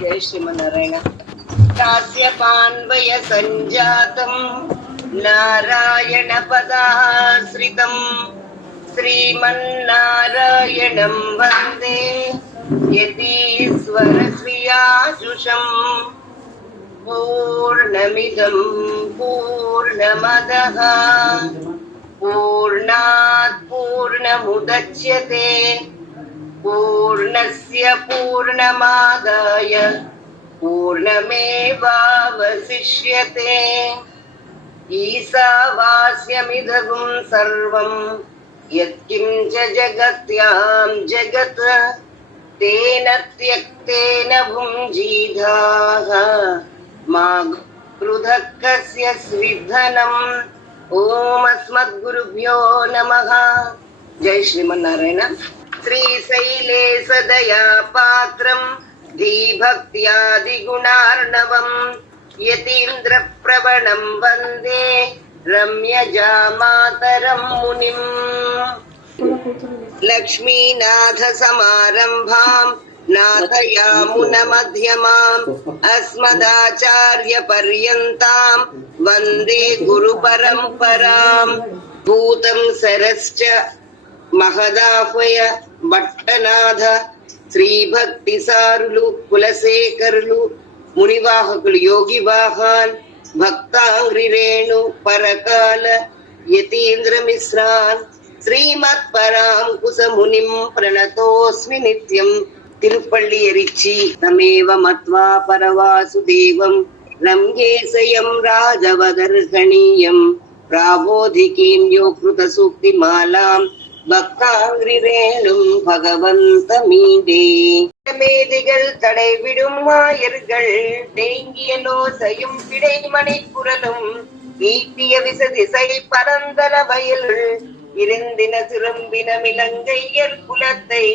जय श्रीमन्नारायण कास्यपान्वयसञ्जातम् नारायणपदाश्रितम् श्रीमन्नारायणं वन्दे यतीश्वरश्रियाशुषम् पूर्णमिदं पूर्णमदः पूर्णात् पूर्णमुदच्यते पूर्णस्य पूर्णमादाय पूर्णमेवावशिष्यते। ईसावास्यमिदगुं सर्वम् यत्किञ्च जगत्यां जगत्, तेन त्यक्तेन भुञ्जीधाः। मा पृथक् कस्य स्विधनम् ॐ अस्मद्गुरुभ्यो नमः। जय श्रीमन्नारायण। श्रीशैले सदया पात्रम् धीभक्त्यादिगुणार्णवम् यतीन्द्रप्रवणम् वन्दे रम्यजामातरम् मुनिम् लक्ष्मीनाथसमारम्भाम् नाथयामुनमध्यमाम् अस्मदाचार्यपर्यन्ताम् वन्दे गुरुपरम्पराम् भूतम् सरश्च మహదాఫయ భట్టనాథ శ్రీభక్తి సారులు కులశేఖరులు మునివాహకులు యోగి వాహాన్ భక్తాంగ్రిరేణు పరకాల యతీంద్ర మిశ్రాన్ శ్రీమత్ పరాంకుశ మునిం ప్రణతోస్మి నిత్యం తిరుపల్లి ఎరిచి తమేవ మత్వా పరవాసుదేవం రంగేశయం రాజవదర్హణీయం ప్రాబోధికీం యోకృత సూక్తిమాలాం பக்தாங்கிரேணும் பகவந்த மீதே மேதிகள் தடை விடும் மாயர்கள் தேங்கிய நோசையும் பிடைமணி குரலும் ஈட்டிய விசதிசை பரந்தன வயல் இருந்தின சிறும்பின மிலங்கையர் குலத்தை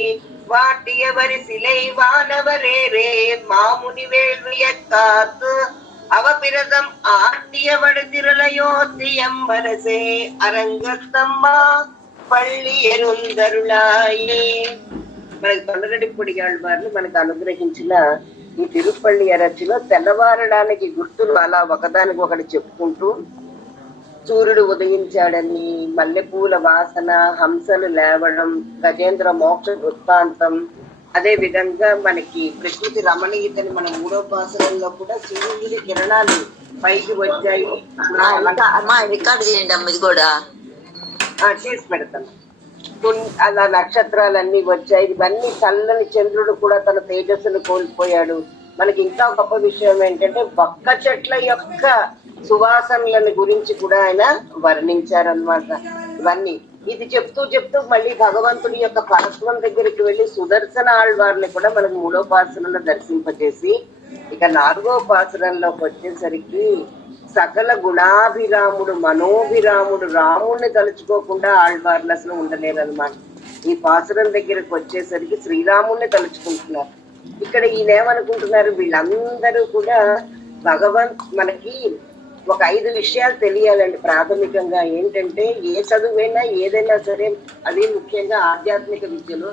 வாட்டிய வரிசிலை வானவரேரே மாமுனி வேள்விய காத்து அவபிரதம் ஆட்டிய வடுதிரளையோத்தியம் வரசே அரங்கத்தம்மா పళ్ళి ఎరుందరులాయే మనకి తొండగడ్డి పొడిగాళ్ళు మనకు అనుగ్రహించిన ఈ తిరుపల్లి ఎరచిలో తెల్లవారడానికి గుర్తులు అలా ఒకదానికి ఒకటి చెప్పుకుంటూ సూర్యుడు ఉదయించాడని మల్లెపూల వాసన హంసలు లేవడం గజేంద్ర మోక్ష వృత్తాంతం. అదే విధంగా మనకి ప్రకృతి రమణీయతని మన మూడో పాసనంలో కూడా సూర్యుడి కిరణాలు పైకి వచ్చాయి. అమ్మా చేయండి అమ్మ ఇది కూడా. చేసి పెడతాను. అలా నక్షత్రాలన్నీ వచ్చాయి. ఇవన్నీ చల్లని చంద్రుడు కూడా తన తేజస్సును కోల్పోయాడు. మనకి ఇంకా గొప్ప విషయం ఏంటంటే బక్క చెట్ల యొక్క సువాసనలను గురించి కూడా ఆయన వర్ణించారనమాట ఇవన్నీ. ఇది చెప్తూ చెప్తూ మళ్ళీ భగవంతుడి యొక్క పరత్వం దగ్గరికి వెళ్ళి సుదర్శన ఆళ్వారిని కూడా మనకు మూడోపాసనలో దర్శింపజేసి ఇక నాలుగో పాసనంలోకి వచ్చేసరికి సకల గుణాభిరాముడు మనోభిరాముడు రాముణ్ణి తలుచుకోకుండా ఆళ్వార్లు అసలు ఉండలేరన్నమాట. ఈ పాసురం దగ్గరకు వచ్చేసరికి శ్రీరాముణ్ణి తలుచుకుంటున్నారు. ఇక్కడ ఈయనేమనుకుంటున్నారు వీళ్ళందరూ కూడా భగవంత్ మనకి ఒక ఐదు విషయాలు తెలియాలండి ప్రాథమికంగా. ఏంటంటే ఏ చదువైనా ఏదైనా సరే అది ముఖ్యంగా ఆధ్యాత్మిక విద్యలో.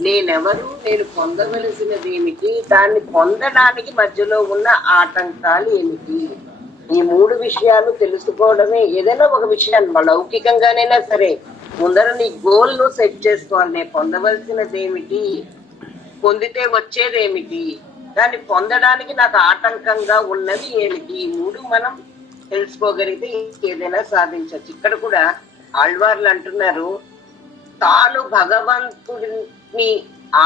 నేనెవరు? నేను పొందవలసినది ఏమిటి దాన్ని పొందడానికి మధ్యలో ఉన్న ఆటంకాలు ఏమిటి? ఈ మూడు విషయాలు తెలుసుకోవడమే ఏదైనా ఒక విషయాన్ని మన లౌకికంగానైనా సరే ముందర నీ గోల్ను సెట్ చేసుకోవాలి నేను పొందవలసినది ఏమిటి పొందితే వచ్చేదేమిటి? దాన్ని పొందడానికి నాకు ఆటంకంగా ఉన్నది ఏమిటి? ఈ మూడు మనం తెలుసుకోగలిగితే ఏదైనా సాధించవచ్చు ఇక్కడ కూడా ఆళ్వార్లు అంటున్నారు తాను భగవంతుడిని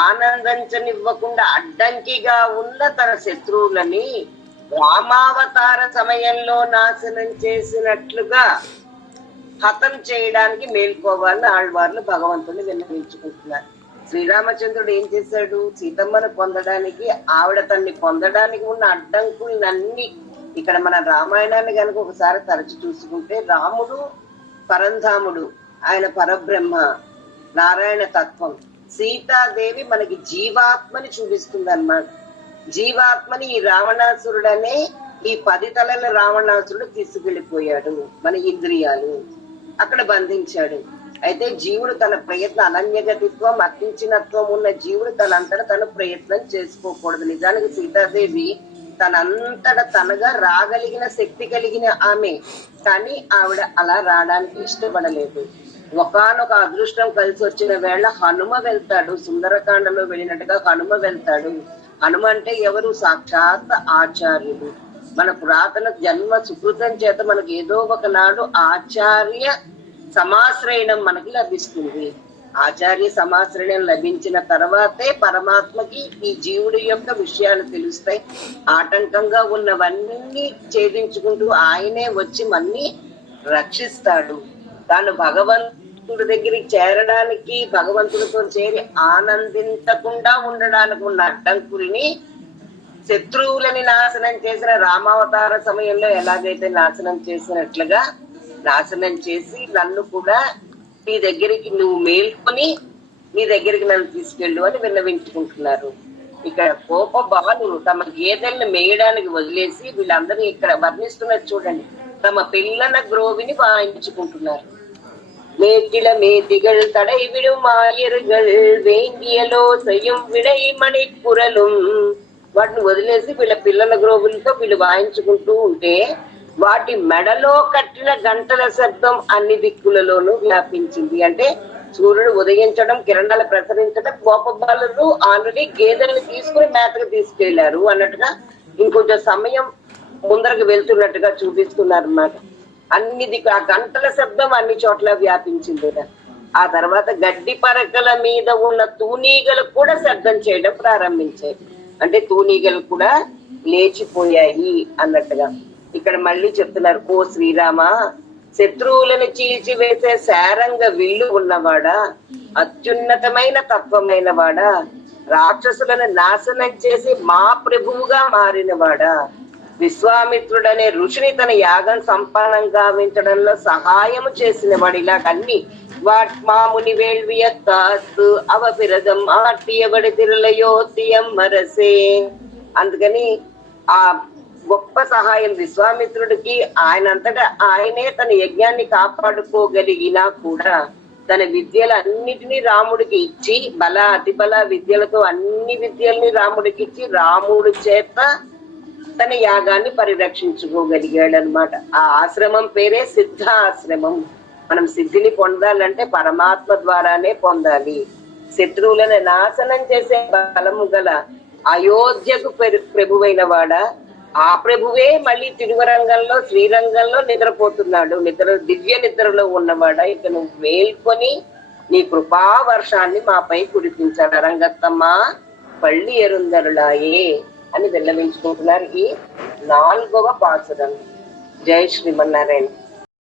ఆనందించనివ్వకుండా అడ్డంకిగా ఉన్న తన శత్రువులని రామావతార సమయంలో నాశనం చేసినట్లుగా హతం చేయడానికి మేల్కోవాలని ఆళ్వార్లు భగవంతుని విన్నవించుకుంటున్నారు. శ్రీరామచంద్రుడు ఏం చేశాడు? సీతమ్మను పొందడానికి ఆవిడ తన్ని పొందడానికి ఉన్న అడ్డంకులన్నీ ఇక్కడ మన రామాయణాన్ని కనుక ఒకసారి తరచి చూసుకుంటే రాముడు పరంధాముడు ఆయన పరబ్రహ్మ నారాయణ తత్వం సీతాదేవి మనకి జీవాత్మని చూపిస్తుంది అన్నమాట జీవాత్మని ఈ రావణాసురుడనే ఈ పది తలల రావణాసురుడు తీసుకెళ్ళిపోయాడు మన ఇంద్రియాలు. అక్కడ బంధించాడు. అయితే జీవుడు తన ప్రయత్న అనన్యగతిత్వం అర్పించినత్వం ఉన్న జీవుడు తనంతట తను ప్రయత్నం చేసుకోకూడదు. నిజానికి సీతాదేవి తనంతట తనగా రాగలిగిన శక్తి కలిగిన ఆమె. కానీ ఆవిడ అలా రావడానికి ఇష్టపడలేదు. ఒకానొక అదృష్టం కలిసి వచ్చిన వేళ హనుమ వెళ్తాడు. సుందరకాండలో వెళ్ళినట్టుగా హనుమ వెళ్తాడు. హనుమ అంటే ఎవరు? సాక్షాత్ ఆచార్యుడు మన పురాతన జన్మ సుకృతం చేత మనకి ఏదో ఒకనాడు ఆచార్య సమాశ్రయణం మనకి లభిస్తుంది. ఆచార్య సమాశ్రయణం లభించిన తర్వాతే పరమాత్మకి ఈ జీవుడి యొక్క విషయాలు తెలుస్తాయి. ఆటంకంగా ఉన్నవన్నీ ఛేదించుకుంటూ ఆయనే వచ్చి మన్ని రక్షిస్తాడు. తాను భగవంతుడి దగ్గరికి చేరడానికి భగవంతుడితో చేరి ఆనందించకుండా ఉండడానికి ఉన్న అడ్డంకుల్ని శత్రువులని నాశనం చేసిన రామావతార సమయంలో ఎలాగైతే నాశనం చేసినట్లుగా నాశనం చేసి నన్ను కూడా నీ దగ్గరికి నువ్వు మేల్కొని నీ దగ్గరికి నన్ను తీసుకెళ్ళు అని విన్నవించుకుంటున్నారు. ఇక్కడ కోప బాలు తమ గేదెలను మేయడానికి వదిలేసి వీళ్ళందరినీ ఇక్కడ వర్ణిస్తున్నది చూడండి. తమ పిల్లల గ్రోవిని వాయించుకుంటున్నారు. வேட்டிளமே தடை விடும் ஆயர்கள் வேண்டியலோசையும் வினை மணிப்புரலும் వాటిని వదిలేసి వీళ్ళ పిల్లల గ్రోగులతో వీళ్ళు వాయించుకుంటూ ఉంటే వాటి మెడలో కట్టిన గంటల శబ్దం అన్ని దిక్కులలోనూ వ్యాపించింది అంటే సూర్యుడు ఉదయించడం కిరణాలు ప్రసరించడం గోపబాలు ఆల్రెడీ గేదెలను తీసుకుని మేతకు తీసుకెళ్ళారు అన్నట్టుగా ఇంకొంచెం సమయం ముందరకు వెళ్తున్నట్టుగా చూపిస్తున్నారు అన్నమాట అన్ని దిక్కు ఆ గంటల శబ్దం అన్ని చోట్ల వ్యాపించింది. ఆ తర్వాత గడ్డి పరకల మీద ఉన్న తూనీగలు కూడా శబ్దం చేయడం ప్రారంభించాయి. అంటే తూనీగలు కూడా లేచిపోయాయి అన్నట్టుగా. ఇక్కడ మళ్ళీ చెప్తున్నారు ఓ శ్రీరామ శత్రువులను చీల్చివేసే శారంగ విల్లు ఉన్నవాడా? అత్యున్నతమైన తత్వమైన వాడా రాక్షసులను నాశనం చేసి మా ప్రభువుగా మారినవాడా? విశ్వామిత్రుడనే ఋషిని తన యాగం సంపన్నం గావించడంలో సహాయము చేసిన వాడిలా కన్ని. వాట్ మాముని వేள்వియ అవపిరదం ఆటియబడి తిరులయో తియం మరసే అందుకని ఆ గొప్ప సహాయం విశ్వామిత్రుడికి ఆయన అంతటా ఆయనే తన యజ్ఞాన్ని కాపాడుకోగలిగినా కూడా తన విద్యలు అన్నిటినీ రాముడికి ఇచ్చి బల అతిబల విద్యలతో అన్ని విద్యల్ని రాముడికి ఇచ్చి రాముడి చేత తన యాగాన్ని పరిరక్షించుకోగలిగాడు అనమాట ఆ ఆశ్రమం పేరే సిద్ధ ఆశ్రమం మనం సిద్ధిని పొందాలంటే పరమాత్మ ద్వారానే పొందాలి. శత్రువులను నాశనం చేసే బలము గల అయోధ్యకు ప్రభువైన వాడా ఆ ప్రభువే మళ్ళీ తిరువరంగంలో శ్రీరంగంలో నిద్రపోతున్నాడు. నిద్ర దివ్య నిద్రలో ఉన్నవాడా ఇక నువ్వు మేల్కొని నీ కృపా వర్షాన్ని మాపై కురిపించాడు. రంగత్తమ్మ పళ్ళి ఎరుందరులాయే. అని విన్నవించుకుంటున్నారు ఈ నాలుగవ పాసురం జై శ్రీమన్నారాయణ